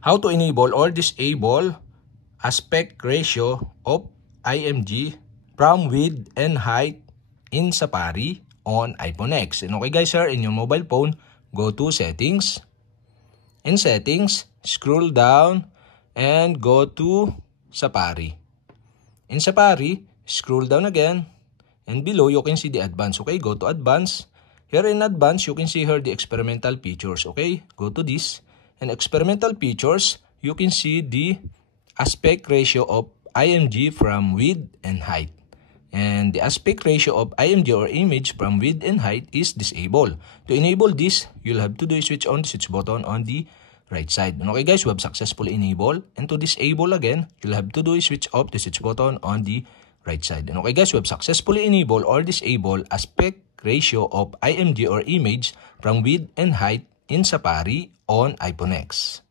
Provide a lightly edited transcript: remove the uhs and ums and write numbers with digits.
how to enable or disable aspect ratio of IMG from width and height in Safari on iPhone X. And okay guys, in your mobile phone, go to settings. In settings, scroll down and go to Safari. In Safari, scroll down again, and below you can see the advanced. Okay, go to advanced. Here in advanced, you can see here the experimental features. Okay, go to this. And experimental features, you can see the aspect ratio of IMG from width and height. And the aspect ratio of IMG or image from width and height is disabled. To enable this, you'll have to do is switch on the switch button on the right side. And okay guys, we have successfully enabled. And to disable again, you'll have to do is switch off the switch button on the right side. And okay guys, we have successfully enabled or disabled aspect ratio of IMG or image from width and height in Safari on iPhone X.